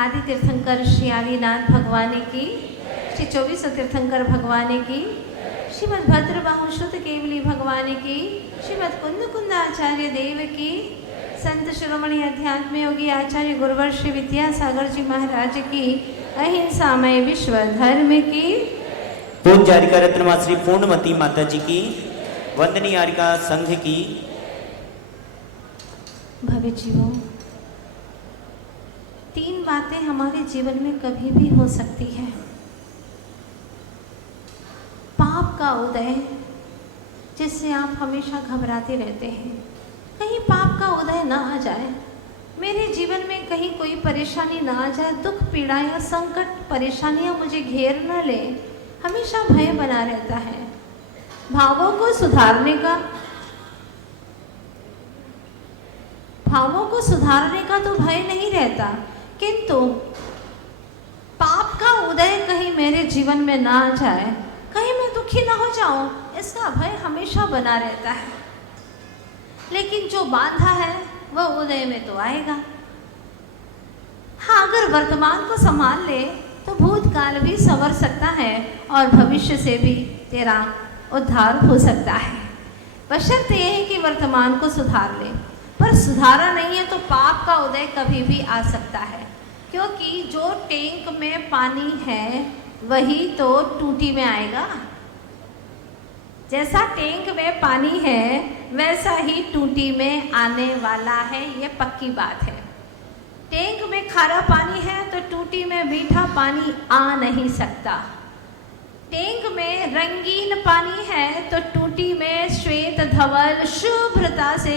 आदि तीर्थंकर श्री आदिनाथ भगवान की, श्री 24 तीर्थंकर भगवान की, श्रीमद् भद्रबाहु श्रुत केवली भगवान की, श्रीमद् कुंद कुंद आचार्य देव की, संत शिरोमणि अध्यात्म योगी आचार्य गुरुवर श्री विद्यासागर जी महाराज की, अहिंसामय विश्व धर्म की, पूज्य आरिका रत्नमाश्री पूर्णमती माता जी की, वंदनीय आरिका संघ की। भव्य जीवों, तीन बातें हमारे जीवन में कभी भी हो सकती है। पाप का उदय, जिससे आप हमेशा घबराते रहते हैं, कहीं पाप का उदय ना आ जाए, मेरे जीवन में कहीं कोई परेशानी ना आ जाए, दुख पीड़ा या संकट परेशानियां मुझे घेर न ले, हमेशा भय बना रहता है। भावों को सुधारने का तो भय नहीं रहता, किंतु पाप का उदय कहीं मेरे जीवन में ना आ जाए, कहीं मैं दुखी ना हो जाऊं, इसका भय हमेशा बना रहता है। लेकिन जो बांधा है वह उदय में तो आएगा। हाँ, अगर वर्तमान को संभाल ले तो भूतकाल भी संवर सकता है और भविष्य से भी तेरा उद्धार हो सकता है। बशर्ते यह है कि वर्तमान को सुधार ले, पर सुधारा नहीं है तो पाप का उदय कभी भी आ सकता है, क्योंकि जो टैंक में पानी है वही तो टूटी में आएगा। जैसा टैंक में पानी है वैसा ही टूटी में आने वाला है, ये पक्की बात है। टैंक में खारा पानी है तो टूटी में मीठा पानी आ नहीं सकता। टैंक में रंगीन पानी है तो टूटी में श्वेत धवल शुभ्रता से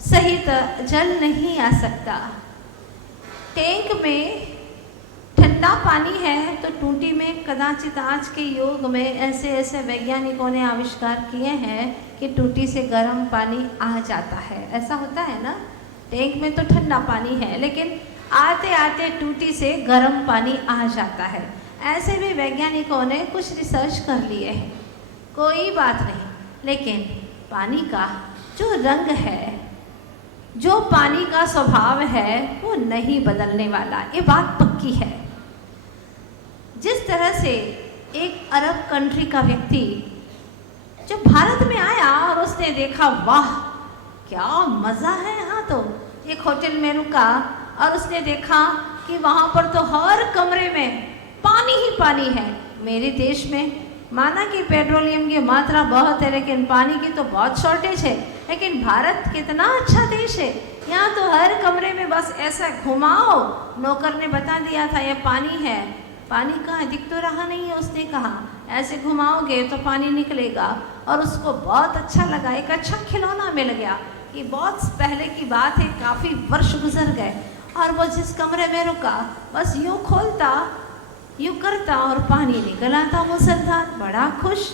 सहित जल नहीं आ सकता। टैंक में ठंडा पानी है तो टूटी में कदाचित आज के युग में ऐसे वैज्ञानिकों ने आविष्कार किए हैं कि टूटी से गर्म पानी आ जाता है। ऐसा होता है ना, टैंक में तो ठंडा पानी है लेकिन आते आते टूटी से गर्म पानी आ जाता है। ऐसे भी वैज्ञानिकों ने कुछ रिसर्च कर लिए हैं, कोई बात नहीं, लेकिन पानी का जो रंग है, जो पानी का स्वभाव है, वो नहीं बदलने वाला, ये बात पक्की है। जिस तरह से एक अरब कंट्री का व्यक्ति जो भारत में आया और उसने देखा, वाह क्या मज़ा है, यहाँ तो एक होटल में रुका और उसने देखा कि वहाँ पर तो हर कमरे में पानी ही पानी है। मेरे देश में माना कि पेट्रोलियम की मात्रा बहुत है लेकिन पानी की तो बहुत शॉर्टेज है, लेकिन भारत कितना अच्छा देश है, यहाँ तो हर कमरे में बस ऐसा घुमाओ, नौकर ने बता दिया था ये पानी है। पानी कहाँ दिख तो रहा नहीं है, उसने कहा ऐसे घुमाओगे तो पानी निकलेगा, और उसको बहुत अच्छा लगा। एक अच्छा खिलौना मिल गया। ये बहुत पहले की बात है, काफ़ी वर्ष गुजर गए, और वो जिस कमरे में रुका बस यूँ खोलता, यूँ करता और पानी निकल आता मुसलधार। बड़ा खुश,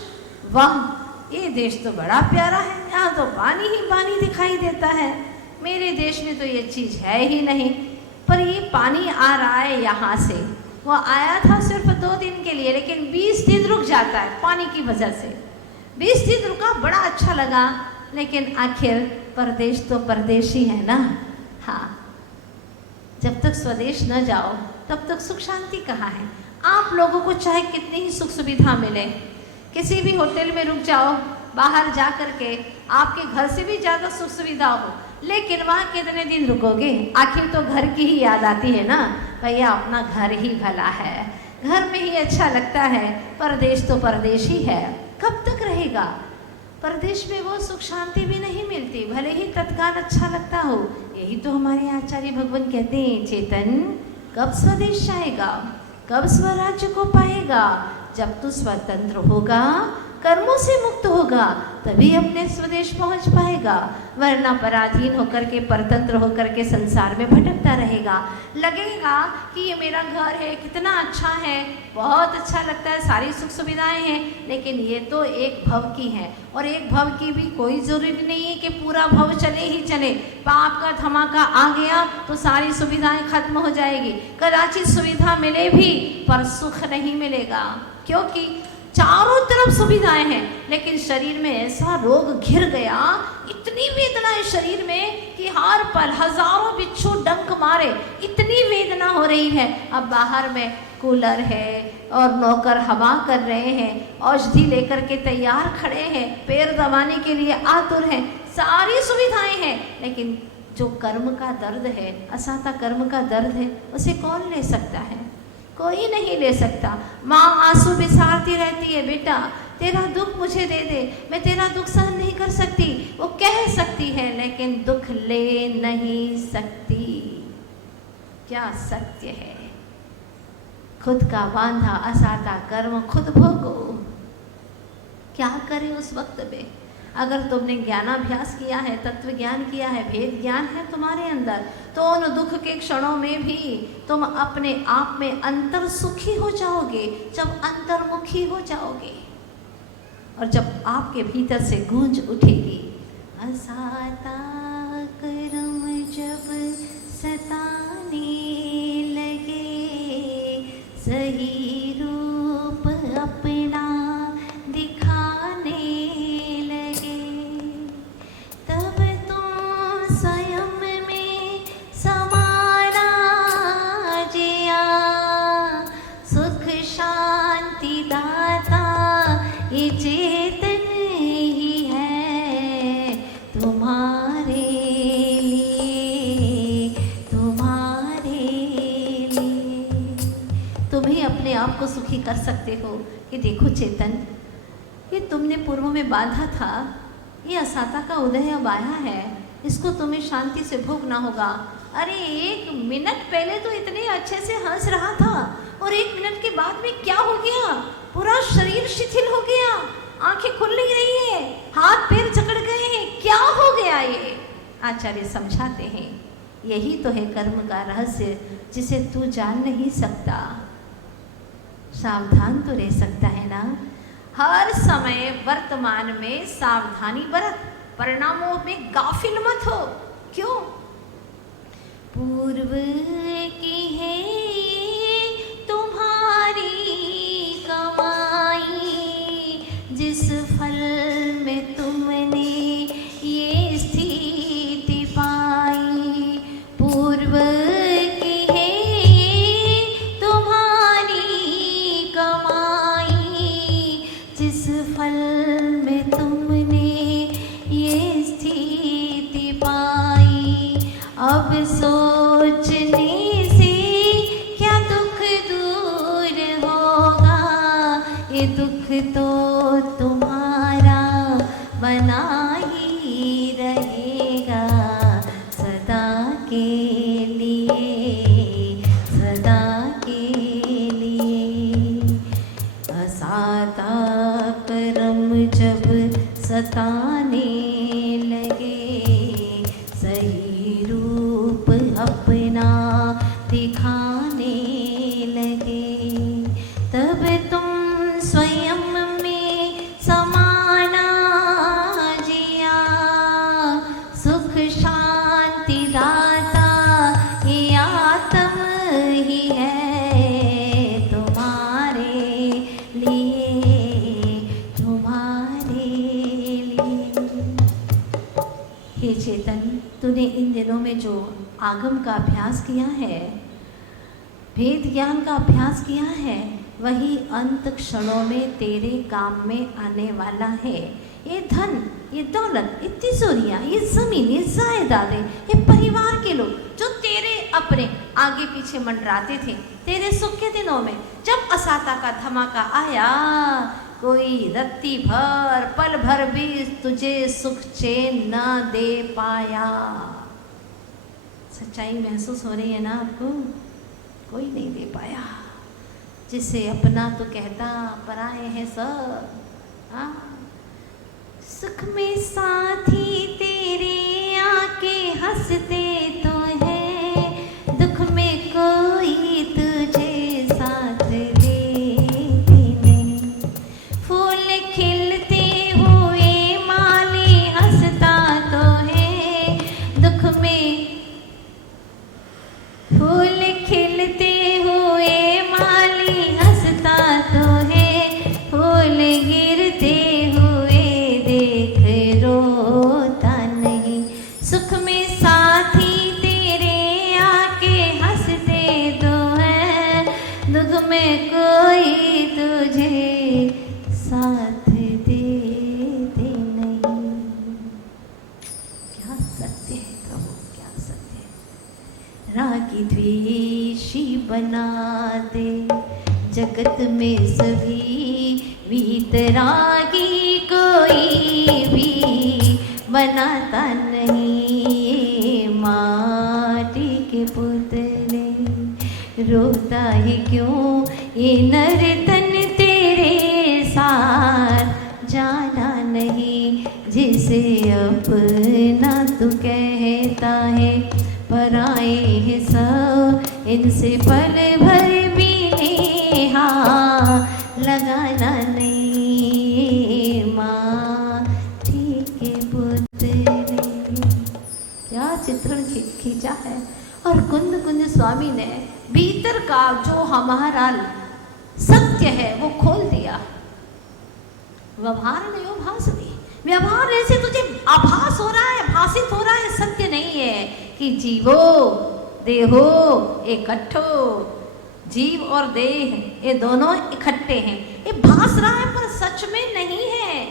वाह ये देश तो बड़ा प्यारा है, यहाँ तो पानी ही पानी दिखाई देता है। मेरे देश में तो ये चीज़ है ही नहीं, पर ये पानी आ रहा है यहाँ से। वो आया था सिर्फ 2 दिन के लिए, लेकिन 20 दिन रुक जाता है पानी की वजह से। 20 दिन रुका, बड़ा अच्छा लगा, लेकिन आखिर परदेश तो परदेश ही है ना। हाँ, जब तक स्वदेश न जाओ तब तक सुख शांति कहाँ है। आप लोगों को चाहे कितनी ही सुख सुविधा मिले, किसी भी होटल में रुक जाओ, बाहर जा कर के आपके घर से भी ज़्यादा सुख सुविधा हो, लेकिन वहाँ कितने दिन रुकोगे? आखिर तो घर की ही याद आती है ना, भैया अपना घर ही भला है, घर में ही अच्छा लगता है। परदेश तो परदेश ही है, कब तक रहेगा? परदेश में वो सुख शांति भी नहीं मिलती, भले ही तत्काल अच्छा लगता हो। यही तो हमारे आचार्य भगवान कहते हैं, चेतन कब स्वदेश जाएगा, कब स्वराज्य को पाएगा? जब तू स्वतंत्र होगा, कर्मों से मुक्त होगा, तभी अपने स्वदेश पहुंच पाएगा, वरना पराधीन होकर के, परतंत्र होकर के संसार में भटकता रहेगा। लगेगा कि ये मेरा घर है, कितना अच्छा है, बहुत अच्छा लगता है, सारी सुख सुविधाएं हैं, लेकिन ये तो एक भव की है, और एक भव की भी कोई ज़रूरी नहीं है कि पूरा भव चले ही चले। पाप का धमाका आ गया तो सारी सुविधाएं खत्म हो जाएगी। कदाचित सुविधा मिले भी पर सुख नहीं मिलेगा, क्योंकि चारों तरफ सुविधाएं हैं, लेकिन शरीर में ऐसा रोग घिर गया, इतनी वेदना है शरीर में कि हर पल हजारों बिच्छू डंक मारे, इतनी वेदना हो रही है। अब बाहर में कूलर है और नौकर हवा कर रहे हैं, औषधि लेकर के तैयार खड़े हैं, पैर दबाने के लिए आतुर हैं, सारी सुविधाएं हैं, लेकिन जो कर्म का दर्द है, असाता कर्म का दर्द है, उसे कौन ले सकता है? कोई नहीं ले सकता। माँ आंसू बिसारती रहती है, बेटा तेरा दुख मुझे दे दे, मैं तेरा दुख सहन नहीं कर सकती। वो कह सकती है लेकिन दुख ले नहीं सकती। क्या सत्य है? खुद का बांधा असाता कर्म खुद भोगो। क्या करे उस वक्त में? अगर तुमने ज्ञानाभ्यास किया है, तत्व ज्ञान किया है, भेद ज्ञान है तुम्हारे अंदर, तो उन दुख के क्षणों में भी तुम अपने आप में अंतर सुखी हो जाओगे, जब अंतर्मुखी हो जाओगे और जब आपके भीतर से गूंज उठेगी, असाता कर्म जब सताने लगे, सही रूप अपना दिखाने लगे, तब तुम स्वयं में समाना जिया, सुख शांति दाता ये चेतन ही है तुम्हारे लिए, तुम्हारे लिए। तुम ही अपने आप को सुखी कर सकते हो कि देखो चेतन, ये तुमने पूर्व में बांधा था, ये असाता का उदय अब आया है, इसको तुम्हें शांति से भोगना होगा। अरे 1 मिनट पहले तो इतने अच्छे से हंस रहा था और 1 मिनट के बाद में क्या हो गया? पूरा शरीर शिथिल हो गया, आंखें खुल नहीं रही है, हाथ पैर जकड़ गए हैं, क्या हो गया ये? आचार्य समझाते हैं, यही तो है कर्म का रहस्य, जिसे तू जान नहीं सकता। सावधान तो रह सकता है ना? हर समय वर्तमान में सावधानी बरत, परिणामों में गाफिल मत हो। क्यों? पूर्व की है तुम्हारी कमाई, जिस फल में तुमने ये स्थिति पाई। पूर्व की है तुम्हारी कमाई, जिस फल में तुमने ये स्थिति पाई। अब सोचने से क्या दुख दूर होगा, ये दुख तो तुम्हारा बना ही रहेगा सदा के लिए, सदा के लिए। असाता कर्म जब सताने लगे, सही रूप अपना दिखाने लगे, तब तुम स्वयं में समाना जिया, सुख शांति दाता ये आत्म ही है तुम्हारे लिए, तुम्हारे लिए। हे चेतन, तूने इन दिनों में जो आगम का अभ्यास किया है, भेद ज्ञान का अभ्यास किया है, वही अंत क्षणों में तेरे काम में आने वाला है। ये धन, ये दौलत, ये तिजोरियाँ, ये ज़मीन, ये जायदादें, ये परिवार के लोग जो तेरे अपने आगे पीछे मंडराते थे तेरे सुख के दिनों में, जब असाता का धमाका आया, कोई रत्ती भर पल भर भी तुझे सुख चैन न दे पाया। सच्चाई महसूस हो रही है ना आपको? कोई नहीं दे पाया। जिसे अपना तो कहता, पराए हैं सब। सुख में साथी तेरे आके हंसते तो है, दुख में कोई तुझे साथ देते नहीं। फूल खिलते हुए माली हंसता तो है, दुख में फूल खिलते हुए माली हंसता तो है, फूल गिरते हुए देख रोता नहीं। सुख में साथी तेरे आके हंसते तो ऋषि बनाते, जगत में सभी वीतरागी, कोई भी बनाता नहीं माटी के पुतले। रोता है क्यों ये नर तन तेरे साथ, जाना नहीं जिसे अपना तू कहता है। पराए हैं सब इनसे पल भर भी नेहा, लगाना नहीं माँ ठीक है पुतले। क्या चित्रण खींचा है। और कुंद कुंज स्वामी ने भीतर का जो हमारा सत्य है वो खोल दिया। व्यवहार नहीं हो भास दी, व्यवहार ऐसे तुझे आभास हो रहा है, भाषित हो रहा है, सत्य नहीं है कि जीवो देहो इकट्ठो, जीव और देह ये दोनों इकट्ठे हैं। ये भास रहा है पर सच में नहीं है।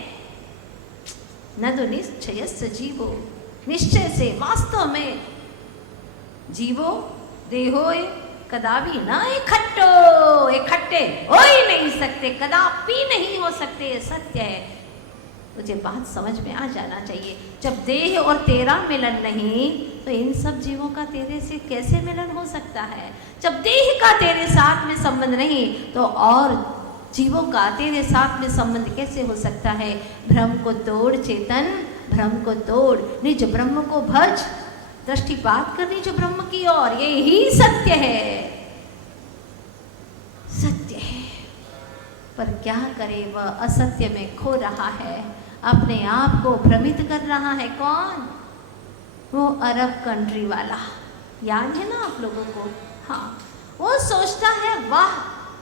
न तो निश्चय जीवो, निश्चय से वास्तव में जीवो देहो कदापि न इकट्ठो, इकट्ठे हो ही नहीं सकते, कदापि नहीं हो सकते, सत्य है। तुझे बात समझ में आ जाना चाहिए। जब देह और तेरा मिलन नहीं तो इन सब जीवों का तेरे से कैसे मिलन हो सकता है। जब देह का तेरे साथ में संबंध नहीं तो और जीवों का तेरे साथ में संबंध कैसे हो सकता है। भ्रम को तोड़ चेतन, भ्रम को तोड़, निज ब्रह्म को भज, दृष्टिपात करनी जो ब्रह्म की ओर, ये ही सत्य है, सत्य है। पर क्या करे, वह असत्य में खो रहा है, अपने आप को भ्रमित कर रहा है। कौन? वो अरब कंट्री वाला, याद है ना आप लोगों को। हाँ, वो सोचता है वाह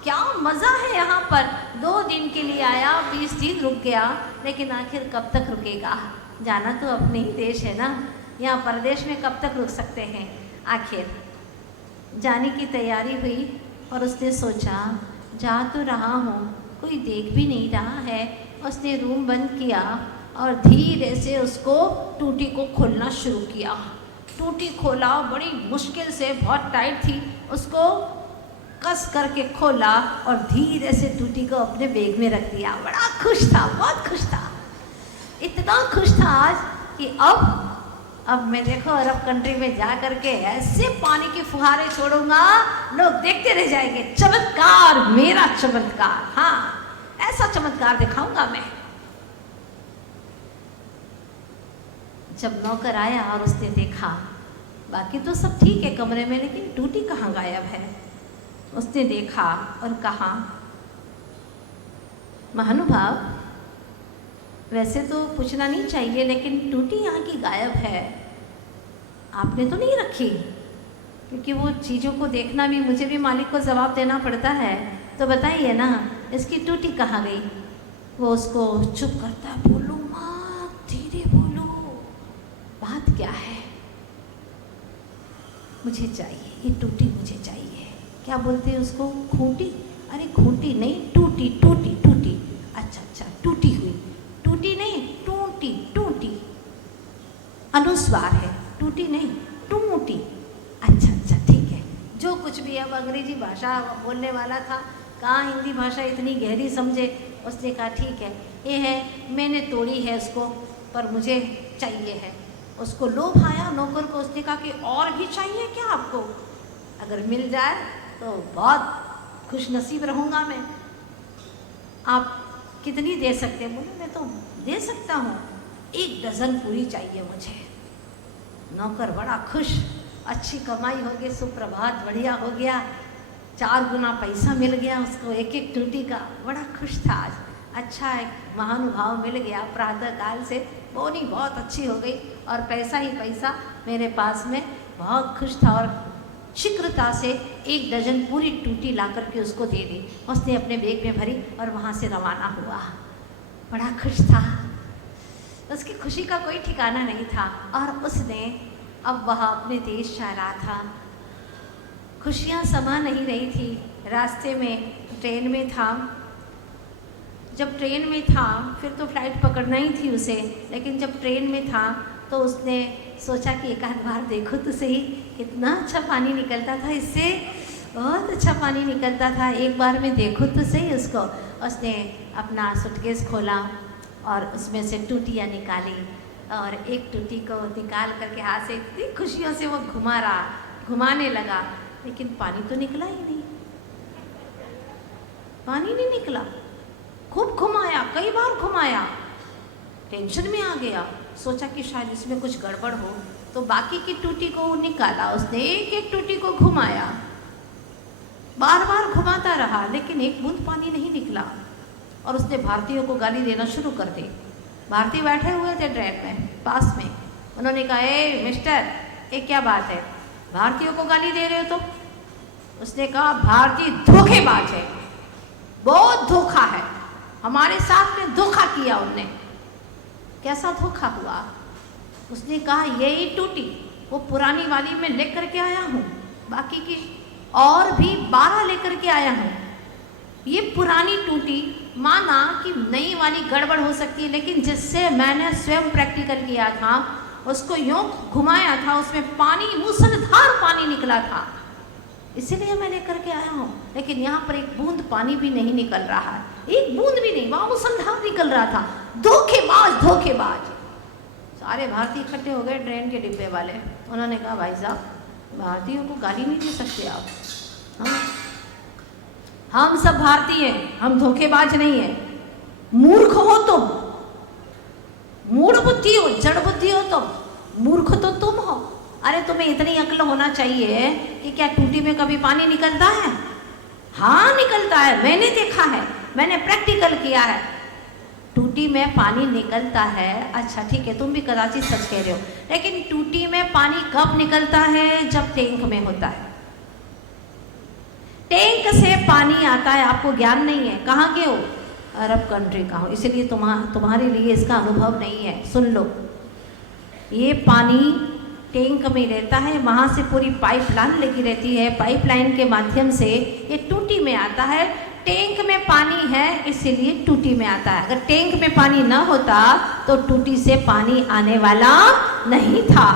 क्या मज़ा है यहाँ पर, 2 दिन के लिए आया, 20 दिन रुक गया, लेकिन आखिर कब तक रुकेगा। जाना तो अपने ही देश है ना, यहाँ परदेश में कब तक रुक सकते हैं। आखिर जाने की तैयारी हुई और उसने सोचा जा तो रहा हूँ, कोई देख भी नहीं रहा है। उसने रूम बंद किया और धीरे से उसको टूटी को खोलना शुरू किया। टूटी खोला, बड़ी मुश्किल से, बहुत टाइट थी, उसको कस करके खोला और धीरे से टूटी को अपने बैग में रख दिया। बड़ा खुश था, बहुत खुश था, इतना खुश था आज कि अब मैं देखो अरब कंट्री में जा करके ऐसे पानी की फुहारे छोड़ूंगा, लोग देखते रह जाएंगे। चमत्कार, मेरा चमत्कार, हाँ ऐसा चमत्कार दिखाऊंगा मैं। जब नौकर आया और उसने देखा बाकी तो सब ठीक है कमरे में, लेकिन टूटी कहाँ गायब है। उसने देखा और कहा महानुभाव, वैसे तो पूछना नहीं चाहिए, लेकिन टूटी यहाँ की गायब है, आपने तो नहीं रखी? क्योंकि वो चीज़ों को देखना भी, मुझे भी मालिक को जवाब देना पड़ता है, तो बताइए ना इसकी टूटी कहाँ गई। वो उसको चुप करता है, बोलो माँ, धीरे बोलो, बात क्या है। मुझे चाहिए ये टूटी, मुझे चाहिए। क्या बोलते हैं उसको, खूंटी? अरे खूंटी नहीं, टूटी टूटी टूटी। अच्छा अच्छा, टूटी हुई, टूटी नहीं, टूटी टूटी, अनुस्वार है, टूटी नहीं टूटी। अच्छा अच्छा ठीक है, जो कुछ भी। अब अंग्रेजी भाषा बोलने वाला था, कहाँ हिंदी भाषा इतनी गहरी समझे। उसने कहा ठीक है, ये है, मैंने तोड़ी है उसको, पर मुझे चाहिए है। उसको लोभ आया नौकर को, उसने कहा कि और भी चाहिए क्या आपको? अगर मिल जाए तो बहुत खुश नसीब रहूँगा मैं। आप कितनी दे सकते हैं? बोले मैं तो दे सकता हूँ, 1 डज़न पूरी चाहिए मुझे। नौकर बड़ा खुश, अच्छी कमाई हो गई, सुप्रभात बढ़िया हो गया, 4 गुना पैसा मिल गया उसको, 1-1 टूटी का। बड़ा खुश था आज, अच्छा एक महानुभाव मिल गया। प्रातः काल से बोनी बहुत अच्छी हो गई और पैसा ही पैसा मेरे पास में। बहुत खुश था और शीघ्रता से 1 डज़न पूरी टूटी ला करके उसको दे दी। उसने अपने बैग में भरी और वहाँ से रवाना हुआ। बड़ा खुश था, उसकी खुशी का कोई ठिकाना नहीं था। और उसने अब वह अपने देश जा रहा था, खुशियाँ समा नहीं रही थी। रास्ते में ट्रेन में था, जब ट्रेन में था फिर तो फ्लाइट पकड़ना ही थी उसे, लेकिन जब ट्रेन में था तो उसने सोचा कि एक आध बार देखो तो सही, कितना अच्छा पानी निकलता था इससे। बहुत अच्छा पानी निकलता था। एक बार मैं देखूँ तो सही उसको। उसने अपना सूटकेस खोला और उसमें से टूटियाँ निकाली और एक टूटी को निकाल करके हाथ से इतनी खुशियों से वो घुमाने लगा, लेकिन पानी तो निकला ही नहीं, पानी नहीं निकला। खूब घुमाया, कई बार घुमाया, टेंशन में आ गया, सोचा कि शायद इसमें कुछ गड़बड़ हो, तो बाकी की टूटी को निकाला उसने, एक एक टूटी को घुमाया, बार बार घुमाता रहा, लेकिन एक बूंद पानी नहीं निकला। और उसने भारतीयों को गाली देना शुरू कर दी। भारतीय बैठे हुए थे ट्रेन में पास में, उन्होंने कहा, ए मिस्टर, ये क्या बात है, भारतीयों को गाली दे रहे हो? तो उसने कहा, भारतीय धोखेबाज है, बहुत धोखा है, हमारे साथ में धोखा किया उनने। कैसा धोखा हुआ? उसने कहा, यही टूटी वो पुरानी वाली में लेकर के आया हूँ, बाकी की और भी 12 लेकर के आया हूँ। ये पुरानी टूटी, माना कि नई वाली गड़बड़ हो सकती है, लेकिन जिससे मैंने स्वयं प्रैक्टिकल किया था, उसको यूँ घुमाया था, उसमें पानी, मूसलाधार पानी निकला था, इसीलिए मैं लेकर के आया हूँ। लेकिन यहाँ पर एक बूंद पानी भी नहीं निकल रहा है, एक बूंद भी नहीं, वहाँ मूसलाधार निकल रहा था। धोखेबाज, धोखेबाज। सारे भारतीय इकट्ठे हो गए, ट्रेन के डिब्बे वाले। उन्होंने कहा, भाई साहब, भारतीयों को गाली नहीं दे सकते आप। हाँ, हम सब भारतीय हैं, हम धोखेबाज नहीं है। मूर्ख हो तुम, मूढ़ बुद्धि हो, जड़ बुद्धि हो तुम, मूर्ख तो तुम हो। अरे तुम्हें इतनी अक्ल होना चाहिए कि क्या टूटी में कभी पानी निकलता है? हाँ निकलता है, मैंने देखा है, मैंने प्रैक्टिकल किया है, टूटी में पानी निकलता है। अच्छा ठीक है, तुम भी कदाचित सच कह रहे हो, लेकिन टूटी में पानी कब निकलता है? जब टैंक में होता है। टैंक से पानी आता है, आपको ज्ञान नहीं है। कहाँ के हो? अरब कंट्री का हो, इसलिए तुम्हारे लिए इसका अनुभव नहीं है। सुन लो, ये पानी टैंक में रहता है, वहाँ से पूरी पाइपलाइन लगी रहती है, पाइपलाइन के माध्यम से ये टूटी में आता है। टैंक में पानी है इसीलिए टूटी में आता है। अगर टैंक में पानी न होता तो टूटी से पानी आने वाला नहीं था।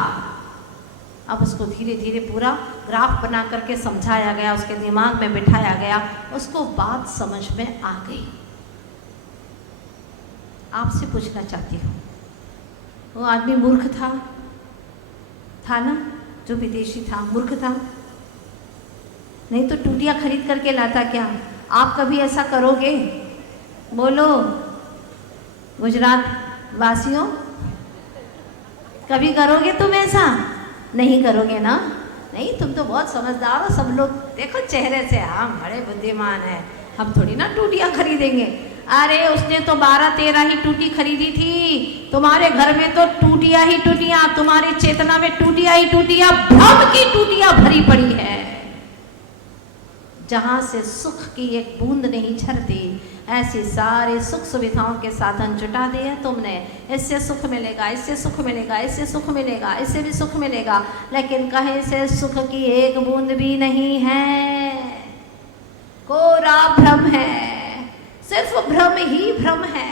अब उसको धीरे धीरे पूरा ग्राफ बना करके समझाया गया, उसके दिमाग में बिठाया गया, उसको बात समझ में आ गई। आपसे पूछना चाहती हूँ, वो आदमी मूर्ख था ना, जो विदेशी था, मूर्ख था? नहीं तो टूटियाँ खरीद करके लाता क्या? आप कभी ऐसा करोगे? बोलो गुजरात वासियों, कभी करोगे तुम ऐसा? नहीं करोगे ना? नहीं, तुम तो बहुत समझदार हो, सब लोग देखो चेहरे से, हम बड़े बुद्धिमान हैं, हम थोड़ी ना टूटियाँ खरीदेंगे। अरे उसने तो 12-13 ही टूटी खरीदी थी, तुम्हारे घर में तो टूटियाँ ही टूटियाँ, तुम्हारी चेतना में टूटियाँ ही टूटियाँ, भ्रम की टूटियाँ भरी पड़ी है, जहाँ से सुख की एक बूंद नहीं झरती। ऐसे सारे सुख सुविधाओं के साधन जुटा दिए तुमने, इससे सुख मिलेगा, इससे सुख मिलेगा, इससे सुख मिलेगा, इससे भी सुख मिलेगा, लेकिन कहीं से सुख की एक बूंद भी नहीं है। कोरा भ्रम है, सिर्फ भ्रम ही भ्रम है।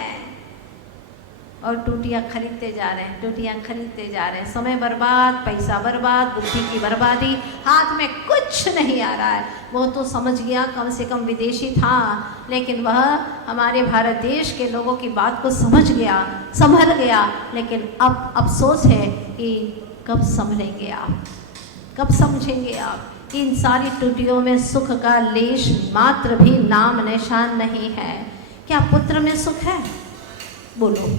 और टूटियाँ खरीदते जा रहे हैं, टूटियाँ खरीदते जा रहे हैं, समय बर्बाद, पैसा बर्बाद, बुद्धि की बर्बादी, हाथ में कुछ नहीं आ रहा है। वो तो समझ गया, कम से कम विदेशी था, लेकिन वह हमारे भारत देश के लोगों की बात को समझ गया, संभल गया। लेकिन अब अफसोस है कि कब संभलेंगे आप, कब समझेंगे आप कि इन सारी टूटियों में सुख का लेश मात्र भी नाम निशान नहीं है। क्या पुत्र में सुख है? बोलो।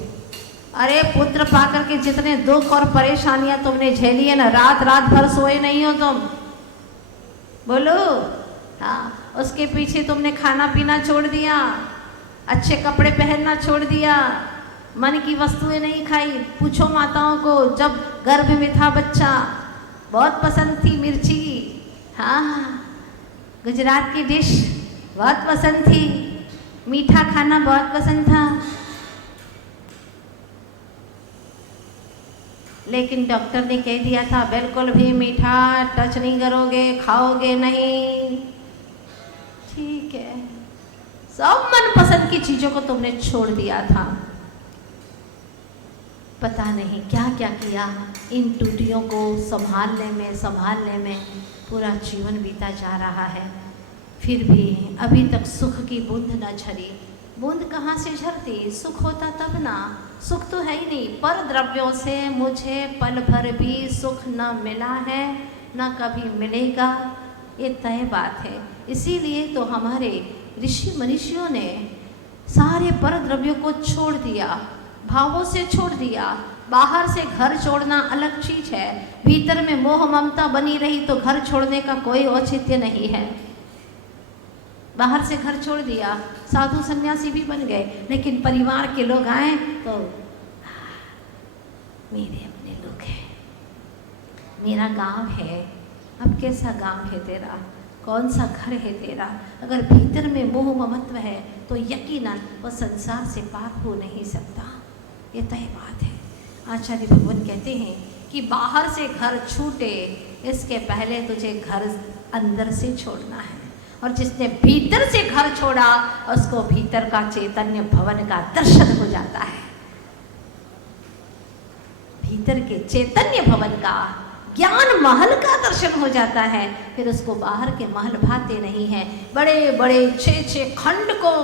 अरे पुत्र पाकर के जितने दुख और परेशानियां तुमने झेली है ना, रात रात भर सोए नहीं हो तुम, बोलो। हाँ, उसके पीछे तुमने खाना पीना छोड़ दिया, अच्छे कपड़े पहनना छोड़ दिया, मन की वस्तुएं नहीं खाई। पूछो माताओं को, जब गर्भ में था बच्चा, बहुत पसंद थी मिर्ची, हाँ, गुजरात की डिश बहुत पसंद थी, मीठा खाना बहुत पसंद था, लेकिन डॉक्टर ने कह दिया था बिल्कुल भी मीठा टच नहीं करोगे, खाओगे नहीं। ठीक है, सब मनपसंद की चीज़ों को तुमने छोड़ दिया था। पता नहीं क्या क्या किया, इन टूटियों को संभालने में पूरा जीवन बीता जा रहा है। फिर भी अभी तक सुख की बूंद न झरी। बूंद कहाँ से झरती? सुख होता तब ना। सुख तो है ही नहीं। पर द्रव्यों से मुझे पल भर भी सुख न मिला है, न कभी मिलेगा, ये तय बात है। इसीलिए तो हमारे ऋषि मनीषियों ने सारे पर द्रव्यों को छोड़ दिया, भावों से छोड़ दिया। बाहर से घर छोड़ना अलग चीज है, भीतर में मोह ममता बनी रही तो घर छोड़ने का कोई औचित्य नहीं है। बाहर से घर छोड़ दिया, साधु सन्यासी भी बन गए, लेकिन परिवार के लोग आए तो मेरे अपने लोग हैं, मेरा गांव है। अब कैसा गांव है तेरा, कौन सा घर है तेरा? अगर भीतर में मोह ममत्व है तो यकीनन वह संसार से पार हो नहीं सकता, ये तय बात है। आचार्य भगवान कहते हैं कि बाहर से घर छूटे इसके पहले तुझे घर अंदर से छोड़ना है, और जिसने भीतर से घर छोड़ा उसको भीतर का चैतन्य भवन का दर्शन हो जाता है। भीतर के चैतन्य भवन का, ज्ञान महल का दर्शन हो जाता है। फिर उसको बाहर के महल भाते नहीं हैं। बड़े बड़े 6-6 खंड को,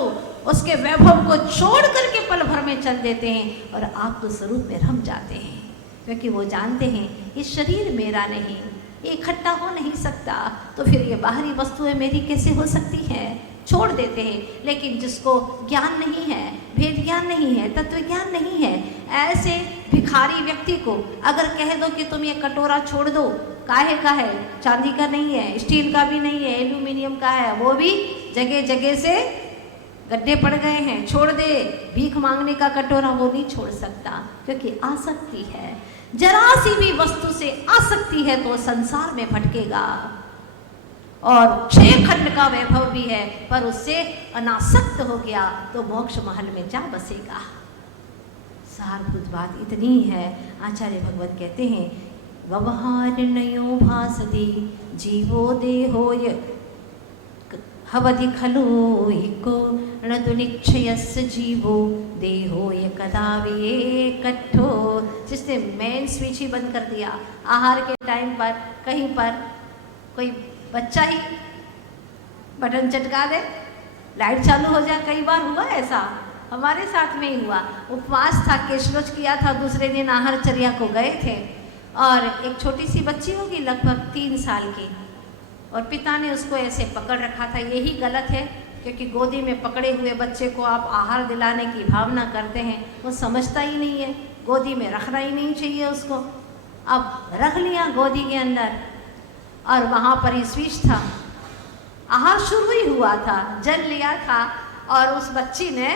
उसके वैभव को छोड़ करके पल भर में चल देते हैं और आत्म स्वरूप में रम जाते हैं, क्योंकि वो जानते हैं ये शरीर मेरा नहीं, ये इकट्ठा हो नहीं सकता, तो फिर ये बाहरी वस्तुएं मेरी कैसे हो सकती हैं? छोड़ देते हैं। लेकिन जिसको ज्ञान नहीं है, भेद ज्ञान नहीं है, तत्व ज्ञान नहीं है, ऐसे भिखारी व्यक्ति को अगर कह दो कि तुम ये कटोरा छोड़ दो, काहे का है? चांदी का नहीं है, स्टील का भी नहीं है, एल्यूमिनियम का है, वो भी जगह जगह से गड्ढे पड़ गए हैं, छोड़ दे। भीख मांगने का कटोरा वो नहीं छोड़ सकता, क्योंकि आसक्ति है। जरा सी भी वस्तु से आसक्ति है तो संसार में भटकेगा। और 6 खंड का वैभव भी है, पर उससे अनासक्त हो गया तो मोक्ष महल में जा बसेगा। सारभूत बात इतनी है। आचार्य भगवत कहते हैं, व्यवहारिणयो भासति जीवो देहोय हवधि खलु एको णदुनिच्छयस्य जीवो देहोय कदावे कट्ठो। जिसने मेन स्विच ही बंद कर दिया, आहार के टाइम पर कहीं पर कोई बच्चा ही बटन चटका दे, लाइट चालू हो जाए। कई बार हुआ ऐसा, हमारे साथ में ही हुआ। उपवास था, केशरोच किया था, दूसरे दिन आहारचर्या को गए थे और एक छोटी सी बच्ची होगी लगभग 3 साल की, और पिता ने उसको ऐसे पकड़ रखा था। यही गलत है, क्योंकि गोदी में पकड़े हुए बच्चे को आप आहार दिलाने की भावना करते हैं, वो समझता ही नहीं है, गोदी में रखना ही नहीं चाहिए उसको। अब रख लिया गोदी के अंदर और वहाँ पर ही स्विच था, आहार शुरू ही हुआ था, जल लिया था और उस बच्ची ने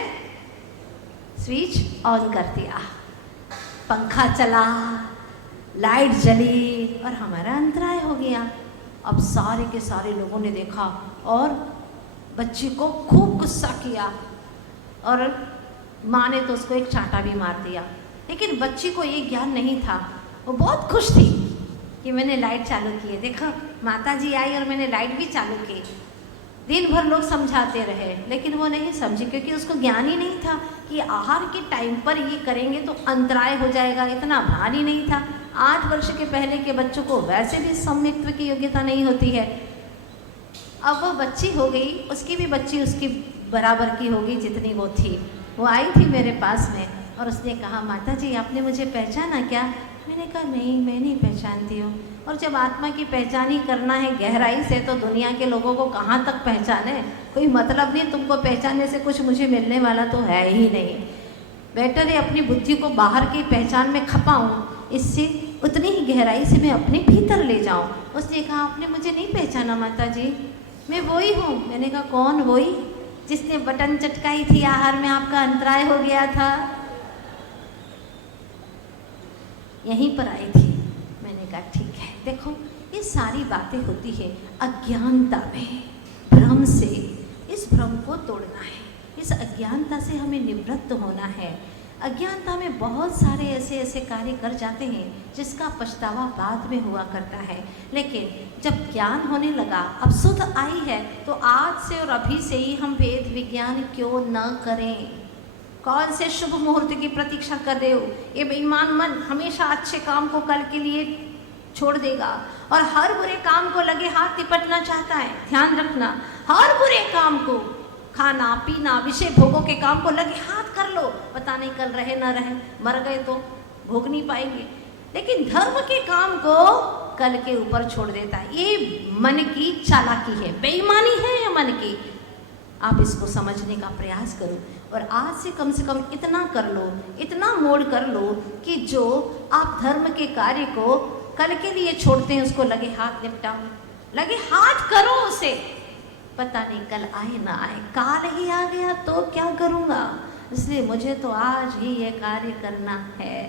स्विच ऑन कर दिया, पंखा चला, लाइट जली और हमारा अंतराय हो गया। अब सारे के सारे लोगों ने देखा और बच्ची को खूब गुस्सा किया और माँ ने तो उसको एक चांटा भी मार दिया। लेकिन बच्ची को ये ज्ञान नहीं था, वो बहुत खुश थी कि मैंने लाइट चालू की है, देखो माता जी आई और मैंने लाइट भी चालू की। दिन भर लोग समझाते रहे, लेकिन वो नहीं समझी, क्योंकि उसको ज्ञान ही नहीं था कि आहार के टाइम पर ये करेंगे तो अंतराय हो जाएगा, इतना भान ही नहीं था। 8 वर्ष के पहले के बच्चों को वैसे भी सम्मित्व की योग्यता नहीं होती है। अब वो बच्ची हो गई, उसकी भी बच्ची उसकी बराबर की होगी जितनी वो थी। वो आई थी मेरे पास में और उसने कहा, माता जी आपने मुझे पहचाना क्या? मैंने कहा नहीं, मैं नहीं पहचानती हूँ। और जब आत्मा की पहचान ही करना है गहराई से, तो दुनिया के लोगों को कहाँ तक पहचाने, कोई मतलब नहीं। तुमको पहचानने से कुछ मुझे मिलने वाला तो है ही नहीं। बेटर है अपनी बुद्धि को बाहर की पहचान में खपाऊँ, इससे उतनी ही गहराई से मैं अपने भीतर ले जाऊँ। उसने कहा, आपने मुझे नहीं पहचाना माता जी? मैं वही हूँ। मैंने कहा, कौन वही? जिसने बटन चटकाई थी, आहार में आपका अंतराय हो गया था, यहीं पर आई थी। मैंने कहा ठीक है। देखो ये सारी बातें होती है अज्ञानता में, भ्रम से। इस भ्रम को तोड़ना है, इस अज्ञानता से हमें निवृत्त होना है। अज्ञानता में बहुत सारे ऐसे कार्य कर जाते हैं जिसका पछतावा बाद में हुआ करता है। लेकिन जब ज्ञान होने लगा, अब सुध आई है, तो आज से और अभी से ही हम वेद विज्ञान क्यों न करें? कौन से शुभ मुहूर्त की प्रतीक्षा कर रहे हो? ये बेईमान मन हमेशा अच्छे काम को कल के लिए छोड़ देगा। और हर बुरे काम को लगे हाथ निपटना चाहता है। ध्यान रखना, हर बुरे काम को, खाना पीना विषय भोगों के काम को लगे हाथ कर लो, पता नहीं कल रहे ना रहे, मर गए तो भोग नहीं पाएंगे। लेकिन धर्म के काम को कल के ऊपर छोड़ देता है। ये मन की चालाकी है, बेईमानी है ये मन की। आप इसको समझने का प्रयास करो और आज से कम इतना कर लो, इतना मोड़ कर लो कि जो आप धर्म के कार्य को कल के लिए छोड़ते हैं उसको लगे हाथ निपटाओ, लगे हाथ करो उसे। पता नहीं कल आए ना आए, काल ही आ गया तो क्या करूँगा, इसलिए मुझे तो आज ही ये कार्य करना है।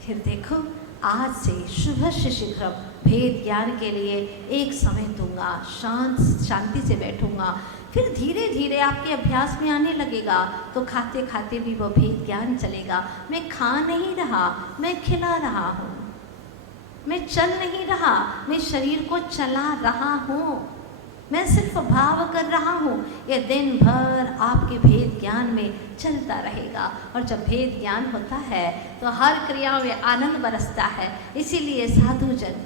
फिर देखो, आज से शुभ से शीघ्र भेद ज्ञान के लिए एक समय दूंगा, शांति से बैठूंगा। फिर धीरे धीरे आपके अभ्यास में आने लगेगा तो खाते खाते भी वो भेद ज्ञान चलेगा। मैं खा नहीं रहा, मैं खिला रहा हूँ, मैं चल नहीं रहा, मैं शरीर को चला रहा हूँ, मैं सिर्फ भाव कर रहा हूँ। ये दिन भर आपके भेद ज्ञान में चलता रहेगा। और जब भेद ज्ञान होता है तो हर क्रिया में आनंद बरसता है। इसीलिए साधुजन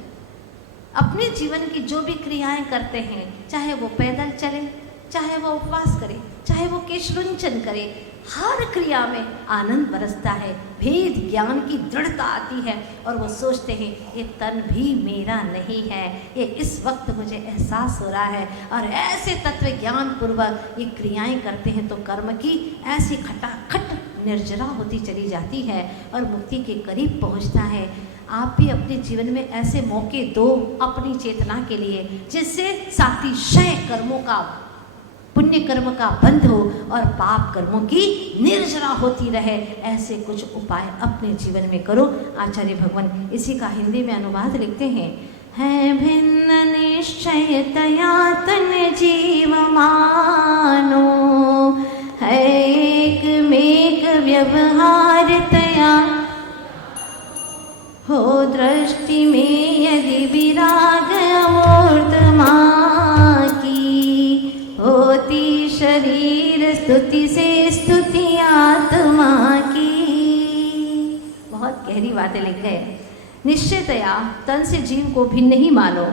अपने जीवन की जो भी क्रियाएं करते हैं, चाहे वो पैदल चले, चाहे वो उपवास करे, चाहे वो केशलुंचन करे, हर क्रिया में आनंद बरसता है, भेद ज्ञान की दृढ़ता आती है और वो सोचते हैं ये तन भी मेरा नहीं है, ये इस वक्त मुझे एहसास हो रहा है। और ऐसे तत्व ज्ञान पूर्वक ये क्रियाएं करते हैं तो कर्म की ऐसी खटाखट निर्जरा होती चली जाती है और मुक्ति के करीब पहुंचता है। आप भी अपने जीवन में ऐसे मौके दो अपनी चेतना के लिए, जिससे सातिशय कर्मों का, पुण्य कर्म का बंध हो और पाप कर्मों की निर्जरा होती रहे। ऐसे कुछ उपाय अपने जीवन में करो। आचार्य भगवान इसी का हिंदी में अनुवाद लिखते हैं, है भिन्न निश्चयतया तन जीव मानो, है एक मेक व्यवहार तया हो दृष्टि में यदि विराग अमूर्तमा की, होती शरीर स्तुति से स्तुति आत्मा की। बहुत गहरी बातें लिख गए। निश्चयतया तन से जीव को भिन्न नहीं मानो,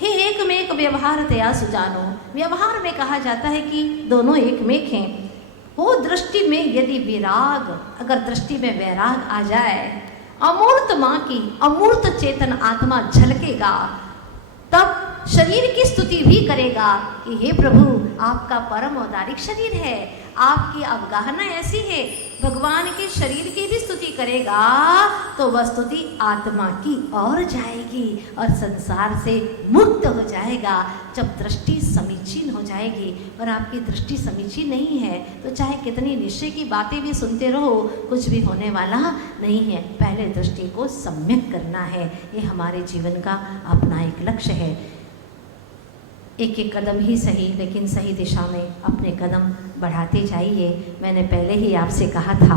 हे एक में एक व्यवहार तया सुजानो। व्यवहार में कहा जाता है कि दोनों एक में हैं। हो दृष्टि में यदि विराग, अगर दृष्टि में वैराग आ जाए, अमूर्त माँ की अमूर्त चेतन आत्मा झलकेगा, तब शरीर की स्तुति भी करेगा कि हे प्रभु आपका परम औदारिक शरीर है, आपकी अवगाहना ऐसी है। भगवान के शरीर की भी स्तुति करेगा तो वह स्तुति आत्मा की ओर जाएगी और संसार से मुक्त हो जाएगा। जब दृष्टि समीचीन हो जाएगी और आपकी दृष्टि समीचीन नहीं है तो चाहे कितनी निश्चय की बातें भी सुनते रहो, कुछ भी होने वाला नहीं है। पहले दृष्टि को सम्यक करना है, ये हमारे जीवन का अपना एक लक्ष्य है। एक एक कदम ही सही, लेकिन सही दिशा में अपने कदम बढ़ाते जाइए। मैंने पहले ही आपसे कहा था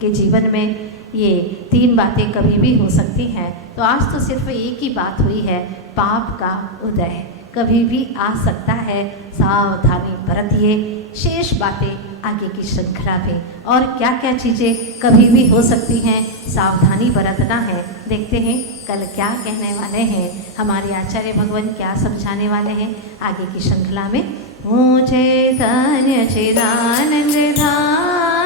कि जीवन में ये 3 बातें कभी भी हो सकती हैं, तो आज तो सिर्फ एक ही बात हुई है, पाप का उदय कभी भी आ सकता है। सावधानी बरतिए। शेष बातें आगे की श्रृंखला में, और क्या क्या चीज़ें कभी भी हो सकती हैं, सावधानी बरतना है। देखते हैं कल क्या कहने वाले हैं हमारे आचार्य भगवान, क्या समझाने वाले हैं आगे की श्रृंखला में। मुझे धन्य चिदानंद धाम